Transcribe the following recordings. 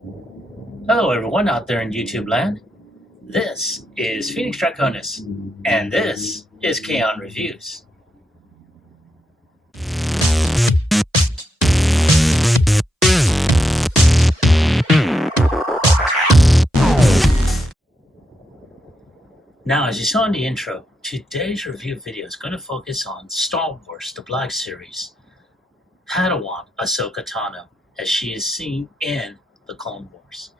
Hello, everyone out there in YouTube land. This is Phoenix Draconis, and this is Kaon Reviews. Now, as you saw in the intro, today's review video is going to focus on Star Wars The Black Series, Padawan Ahsoka Tano, as she is seen in the Clone Wars.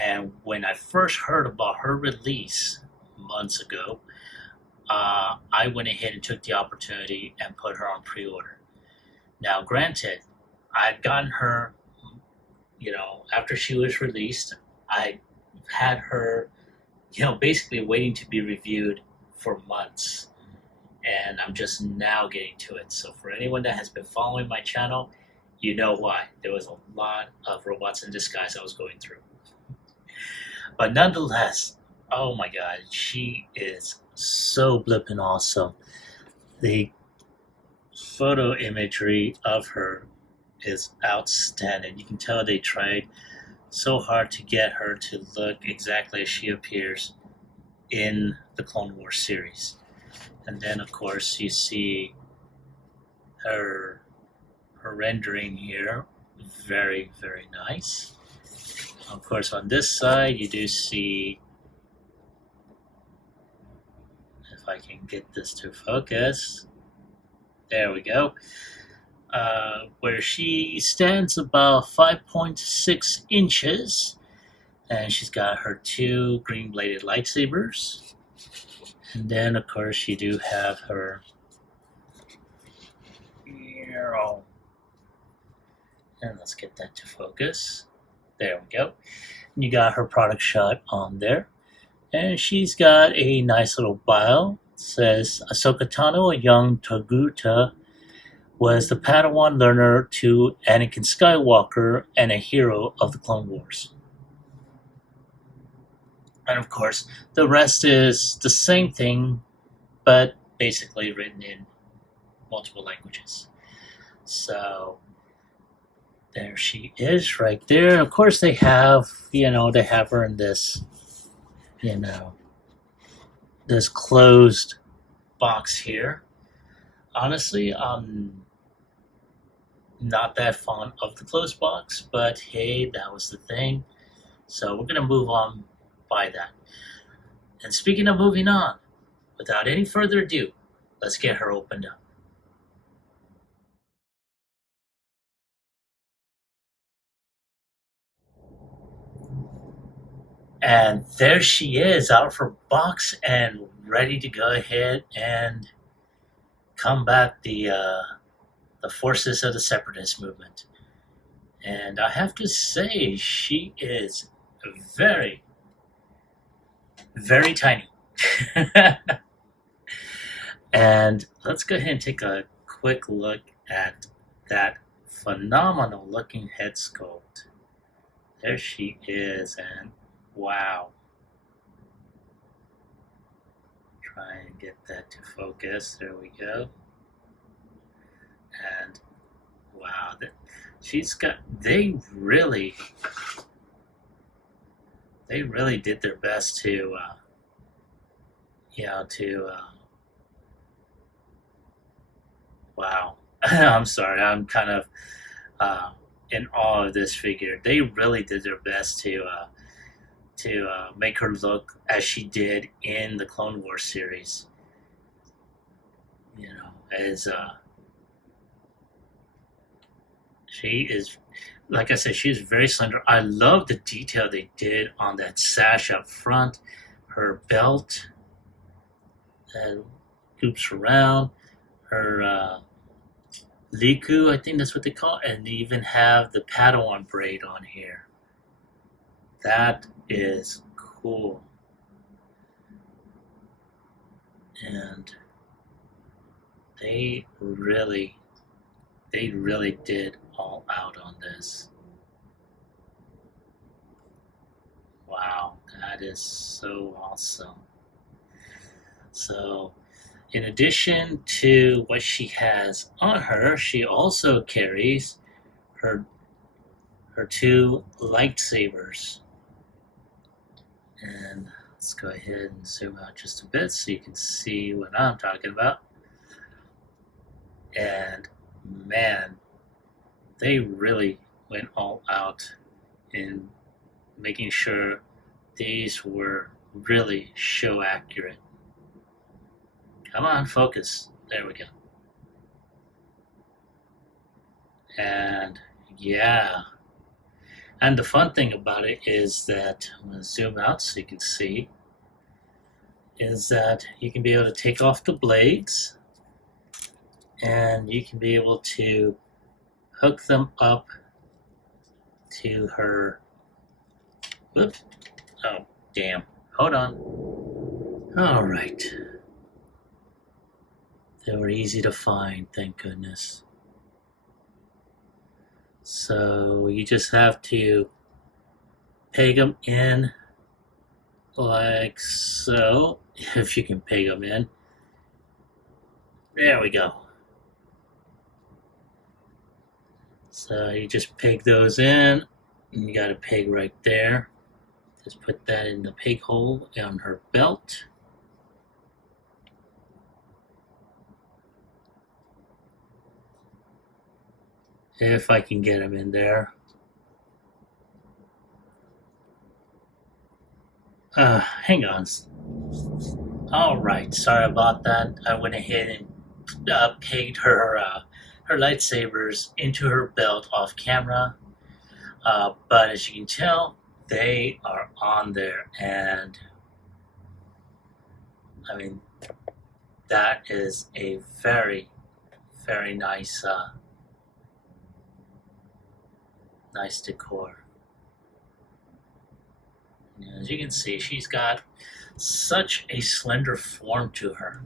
And when I first heard about her release months ago, I went ahead and took the opportunity and put her on pre-order. Now, granted, I had gotten her, after she was released. I had her, basically waiting to be reviewed for months. And I'm just now getting to it. So for anyone that has been following my channel, you know why. There was a lot of robots in disguise I was going through. But nonetheless, oh my god, she is so blipping awesome. The photo imagery of her is outstanding. You can tell they tried so hard to get her to look exactly as she appears in the Clone Wars series. And then, of course, you see her rendering here. Very, very nice. Of course, on this side, you do see, if I can get this to focus, there we go, where she stands about 5.6 inches, and she's got her two green-bladed lightsabers. And then, of course, you do have her, and let's get that to focus. There we go. And you got her product shot on there. And she's got a nice little bio. It says, Ahsoka Tano, a young Toguta, was the Padawan learner to Anakin Skywalker and a hero of the Clone Wars. And of course, the rest is the same thing, but basically written in multiple languages. So there she is right there. Of course, they have, they have her in this, this closed box here. Honestly, I'm not that fond of the closed box, but hey, that was the thing. So we're going to move on by that. And speaking of moving on, without any further ado, let's get her opened up. And there she is, out of her box and ready to go ahead and combat the forces of the separatist movement. And I have to say, she is very, very tiny. And let's go ahead and take a quick look at that phenomenal looking head sculpt. There she is, and wow. Try and get that to focus. There we go. And wow, they really did their best to, wow. I'm sorry, I'm kind of in awe of this figure. They really did their best to make her look as she did in the Clone Wars series. As she is, like I said, she is very slender. I love the detail they did on that sash up front, her belt that loops around, her Liku, I think that's what they call it, and they even have the Padawan braid on here. That is cool. And they really did all out on this. Wow, that is so awesome. So, in addition to what she has on her, she also carries her her two lightsabers. And let's go ahead and zoom out just a bit so you can see what I'm talking about. And man, they really went all out in making sure these were really show accurate. Come on, focus. There we go. And yeah. And the fun thing about it is that, I'm going to zoom out so you can see, is that you can be able to take off the blades and you can be able to hook them up to her. Whoops. Oh, damn. Hold on. All right. They were easy to find, thank goodness. So you just have to peg them in like so, if you can peg them in. There we go. So you just peg those in, and you got a peg right there. Just put that in the peg hole on her belt. If I can get them in there. Hang on. All right, sorry about that. I went ahead and pegged her lightsabers into her belt off camera. But as you can tell, they are on there, and I mean, that is a very, very nice nice decor. As you can see, she's got such a slender form to her.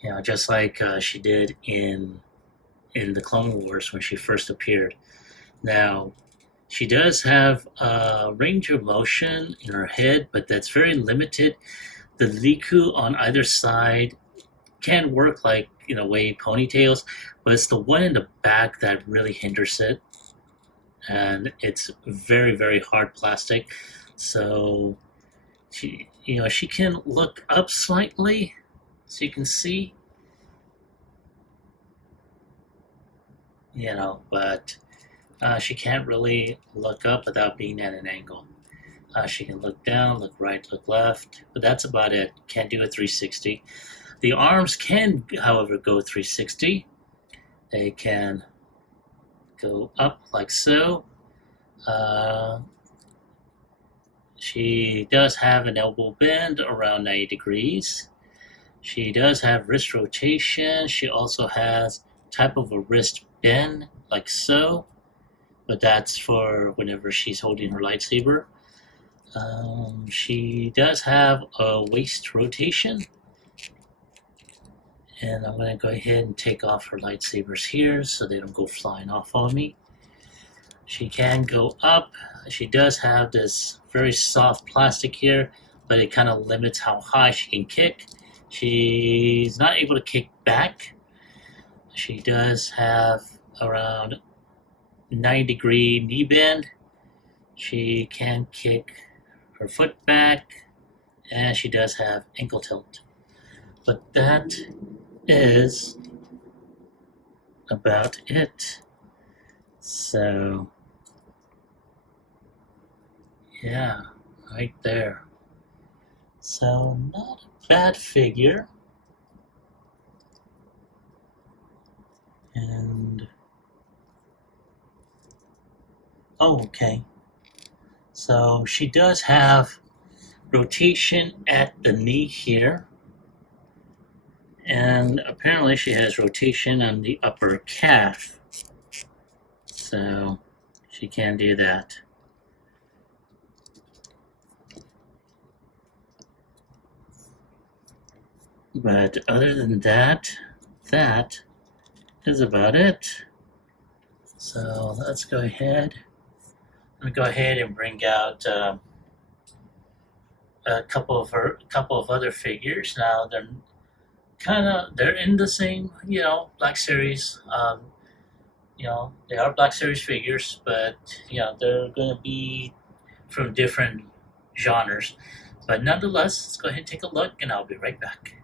You know, just like she did in the Clone Wars when she first appeared. Now, she does have a range of motion in her head, but that's very limited. The Liku on either side can work like, in a way, ponytails, but it's the one in the back that really hinders it. And it's very, very hard plastic. So she can look up slightly, so you can see. But she can't really look up without being at an angle. She can look down, look right, look left, but that's about it. Can't do a 360. The arms can, however, go 360. They can go up like so. She does have an elbow bend around 90 degrees. She does have wrist rotation. She also has type of a wrist bend like so, but that's for whenever she's holding her lightsaber. She does have a waist rotation. And I'm going to go ahead and take off her lightsabers here so they don't go flying off on me. She can go up. She does have this very soft plastic here, but it kind of limits how high she can kick. She's not able to kick back. She does have around 90-degree knee bend. She can kick her foot back, and she does have ankle tilt. But that is about it. So yeah, right there. So not a bad figure. And okay. So she does have rotation at the knee here. And apparently she has rotation on the upper calf. So she can do that. But other than that, that is about it. So let's go ahead. I'm gonna go ahead and bring out a couple of other figures. Now they're in the same Black Series. they are Black Series figures, but they're going to be from different genres. But nonetheless, let's go ahead and take a look, and I'll be right back.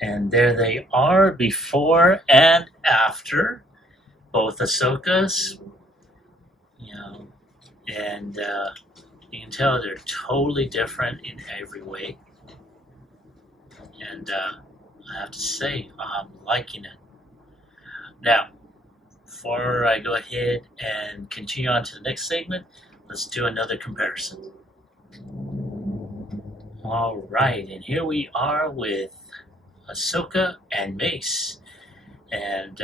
And there they are, before and after, both Ahsoka's, and you can tell they're totally different in every way. And I have to say, I'm liking it. Now, before I go ahead and continue on to the next segment, let's do another comparison. All right, and here we are with Ahsoka and Mace. And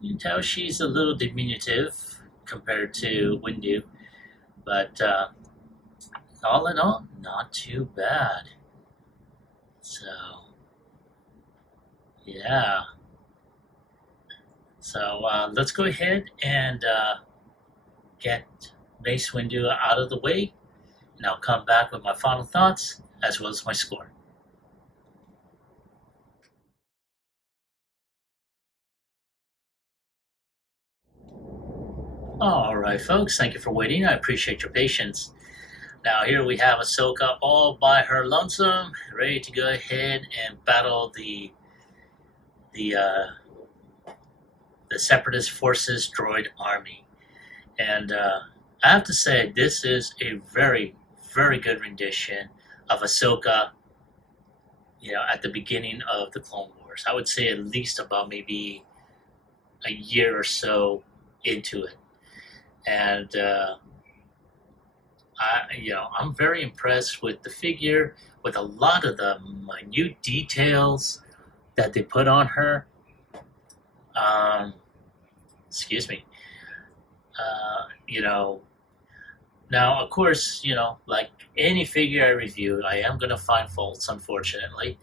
you can tell she's a little diminutive compared to Windu, but all in all, not too bad. So, yeah. So let's go ahead and get Mace Windu out of the way, and I'll come back with my final thoughts as well as my score. All right, folks, thank you for waiting. I appreciate your patience. Now here we have Ahsoka all by her lonesome, ready to go ahead and battle the Separatist Forces droid army. And I have to say, this is a very, very good rendition of Ahsoka, at the beginning of the Clone Wars. I would say at least about maybe a year or so into it. And I'm very impressed with the figure, with a lot of the minute details that they put on her. Excuse me. Now, of course, like any figure I review, I am going to find faults, unfortunately.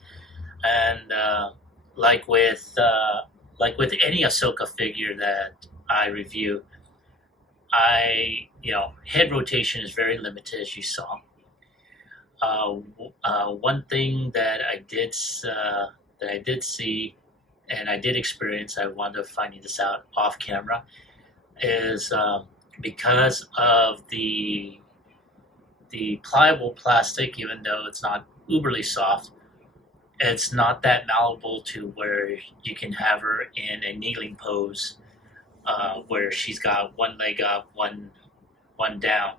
And like with any Ahsoka figure that I review, head rotation is very limited, as you saw. One thing that I did see, and I did experience, I wound up finding this out off camera, is because of the pliable plastic, even though it's not uberly soft, it's not that malleable to where you can have her in a kneeling pose, where she's got one leg up, one down.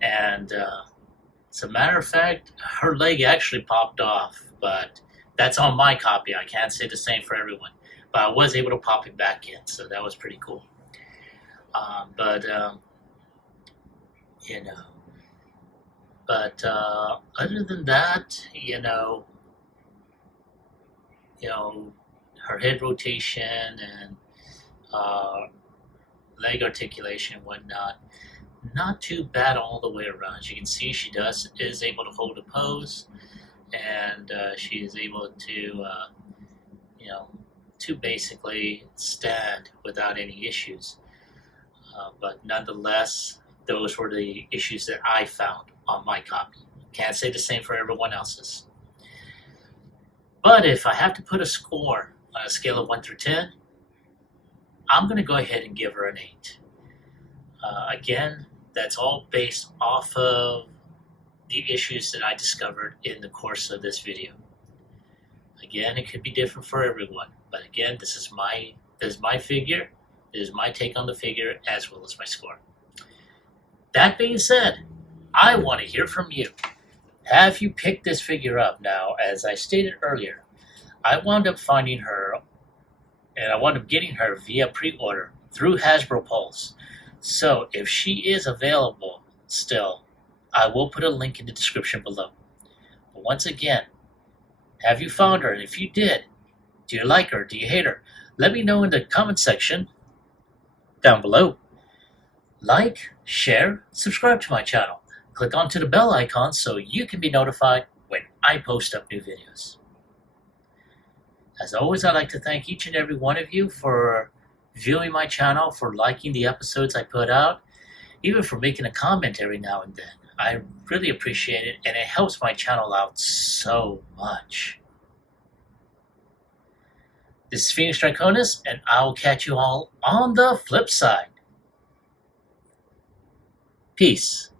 And as a matter of fact, her leg actually popped off, but that's on my copy. I can't say the same for everyone. But I was able to pop it back in, so that was pretty cool. But other than that, her head rotation and leg articulation and whatnot, not too bad all the way around. As you can see, she is able to hold a pose, and she is able to to basically stand without any issues. But nonetheless, those were the issues that I found on my copy. Can't say the same for everyone else's. But if I have to put a score on a scale of 1 through 10, I'm going to go ahead and give her an 8. Again, that's all based off of the issues that I discovered in the course of this video. Again, it could be different for everyone, but again, this is my figure. This is my take on the figure as well as my score. That being said, I want to hear from you. Have you picked this figure up? Now, as I stated earlier, I wound up finding her, and I wound up getting her via pre-order through Hasbro Pulse. So if she is available still, I will put a link in the description below. But once again, have you found her? And if you did, do you like her? Do you hate her? Let me know in the comment section down below. Like, share, subscribe to my channel. Click onto the bell icon so you can be notified when I post up new videos. As always, I'd like to thank each and every one of you for viewing my channel, for liking the episodes I put out, even for making a comment every now and then. I really appreciate it, and it helps my channel out so much. This is Phoenix Draconis, and I'll catch you all on the flip side. Peace.